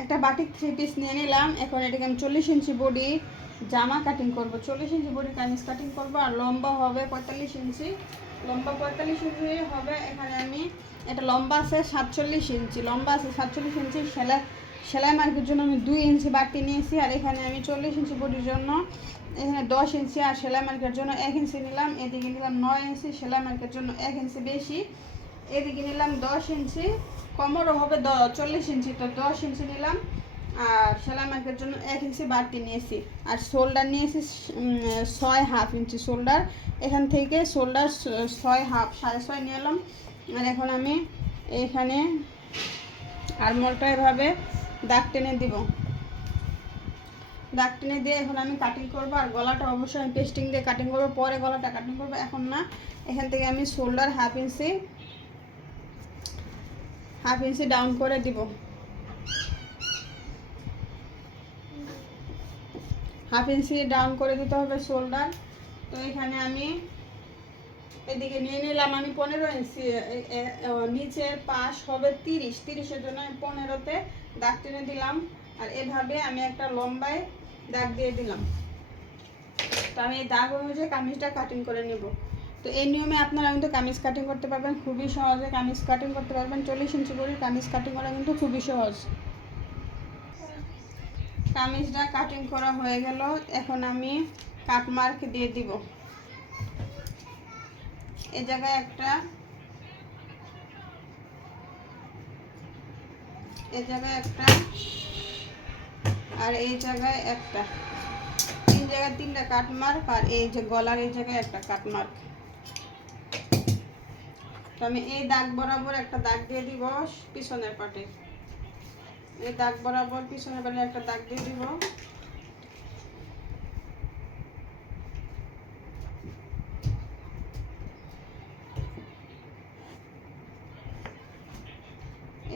একটা batik 3 piece নিয়ে নিলাম। এখন এটাকে আমি 40 ইঞ্চি বডি জামা কাটিং করব, 40 ইঞ্চি বডি কামিজ কাটিং করব। আর লম্বা হবে 45 ইঞ্চি, লম্বা 45 ইঞ্চি হবে। এখানে আমি এটা লম্বা আছে 47 ইঞ্চি, লম্বা আছে 47 ইঞ্চি। সেলাই মার্কের জন্য আমি 2 ইঞ্চি বাড়তি নিয়েছি। আর এখানে আমি 40 ইঞ্চি বডির জন্য এখানে 10 ইঞ্চি, আর সেলাই মার্কের জন্য 1 ইঞ্চি নিলাম। এদিকে নিলাম 9 ইঞ্চি, সেলাই মার্কের জন্য 1 ইঞ্চি বেশি। এদিকে নিলাম 10 ইঞ্চি, কোমরও হবে 40 ইঞ্চি, তো 10 ইঞ্চি নিলাম। আর সেলাই মার্কের জন্য 1 ইঞ্চি বাড়তি নিয়েছি। আর শোল্ডার নিয়েছি 6.5 ইঞ্চি শোল্ডার। এখান থেকে শোল্ডার 6.5 6.5 নিয়ে এলাম। আর এখন আমি এখানে আরমোলটা এভাবে দাগ টেনে দিব, দাগ টেনে দিয়ে এখন আমি কাটিং করব। আর গলাটা অবশ্যই আমি পেস্টিং দিয়ে কাটিং করব, পরে গলাটা কাটিং করব, এখন না। এখান থেকে আমি শোল্ডার হাফ ইঞ্চি ডাউন করে দিব, হাফ ইঞ্চি ডাউন করে দিতে হবে শোল্ডার। তো এখানে আমি এদিকে নিয়ে নিলাম আমি 15 ইঞ্চি, নিচের পাশ হবে 30-30-এর জন্য আমি 15তে দাগ টেনে দিলাম। আর এভাবে আমি একটা লম্বায় দাগ দিয়ে দিলাম। তো আমি এই দাগ অনুযায়ী কামিজটা কাটিং করে নেব। তো এই নিয়মে আপনারা কিন্তু কামিজ কাটিং করতে পারবেন, খুবই সহজে কামিজ কাটিং করতে পারবেন। 40 ইঞ্চি করে কামিজ কাটিং করা কিন্তু খুবই সহজ। কামিজটা কাটিং করা হয়ে গেল। এখন আমি কাট মার্ক দিয়ে দিব। এই জায়গায় একটা, এই জায়গায় একটা, আর এই জায়গায় একটা, 3 জায়গায় 3টা কাট মার্ক। আর এই যে গলার এই জায়গায় একটা কাট মার্ক। তো আমি এই দাগ বরাবর একটা দাগ দিয়ে দিব পিছনের পাটে, এই দাগ বরাবর পিছনের পাটে একটা দাগ দিয়ে দিব।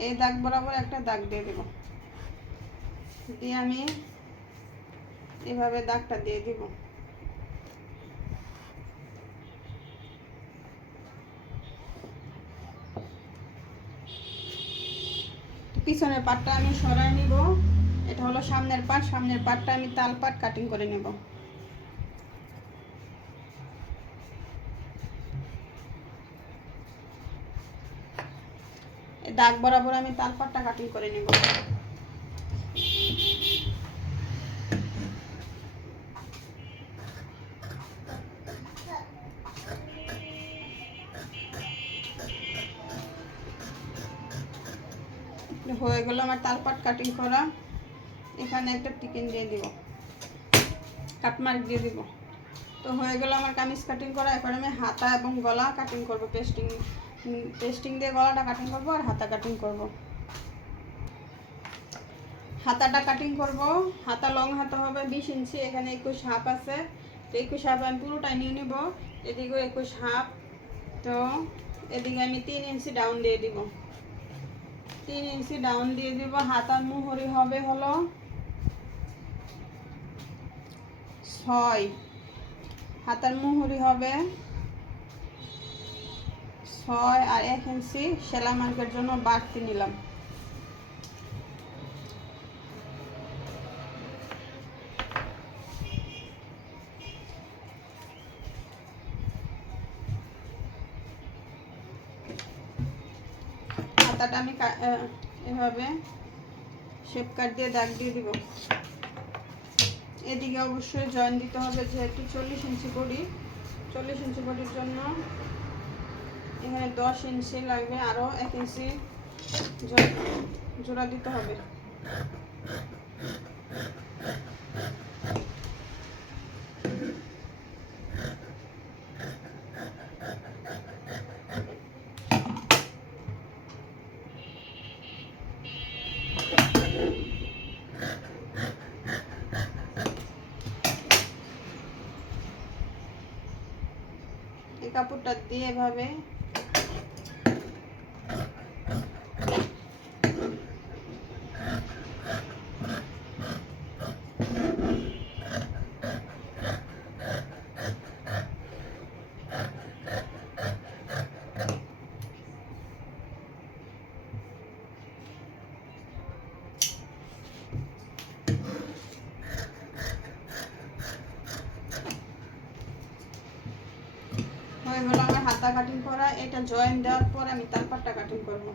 এই দাগ বরাবর একটা দাগ দিয়ে দেব, দিয়ে আমি এভাবে দাগটা দিয়ে দিব। পিছনের পাটটা আমি সরায় নিব। এটা হলো সামনের পাট, সামনের পাটটা আমি তাল পাট কাটিং করে নেব। দাগ বরাবর আমি তাল পাটটা কাটিং করে নেব। হয়ে গেল আমার তাল পাট কাটিং করা। এখানে একটা টিকিন দিয়ে দিব, কাটমার্ক দিয়ে দিব। তো হয়ে গেল আমার কামিজ কাটিং করা। এখন আমি হাতা এবং গলা কাটিং করব, পেস্টিং দিয়ে গলাটা কাটিং করব আর হাতা কাটিং করব। হাতাটা কাটিং করব, হাতা লং হাতা হবে 20 ইঞ্চি। এখানে 21.5 আছে, তো 21.5 আমি পুরোটাই নিয়ে নিব। এদিকেও 21.5, তো এদিকে আমি 3 ইঞ্চি ডাউন দিয়ে দিব, 3 ইঞ্চি ডাউন দিয়ে দিব। হাতার মুহুরি হবে হলো 6, হাতার মুহুরি হবে 6। আর 1 ইঞ্চি সেলাই মার্কের জন্য বাড়তি নিলাম। হাতাটা আমি এভাবে শেপ কাট দিয়ে দাগ দিয়ে দিব। এদিকে অবশ্যই জয়েন দিতে হবে, যেহেতু 40 ইঞ্চি বডি, 40 ইঞ্চি বডির জন্য এখানে 10 ইঞ্চি লাগবে, আরও 1 ইঞ্চি জোড়া দিতে হবে। এই কাপড়টা দিয়ে এভাবে হাতা কাটিং করা, এটা জয়েন দেওয়ার পর আমি তার পাটটা কাটিং করব।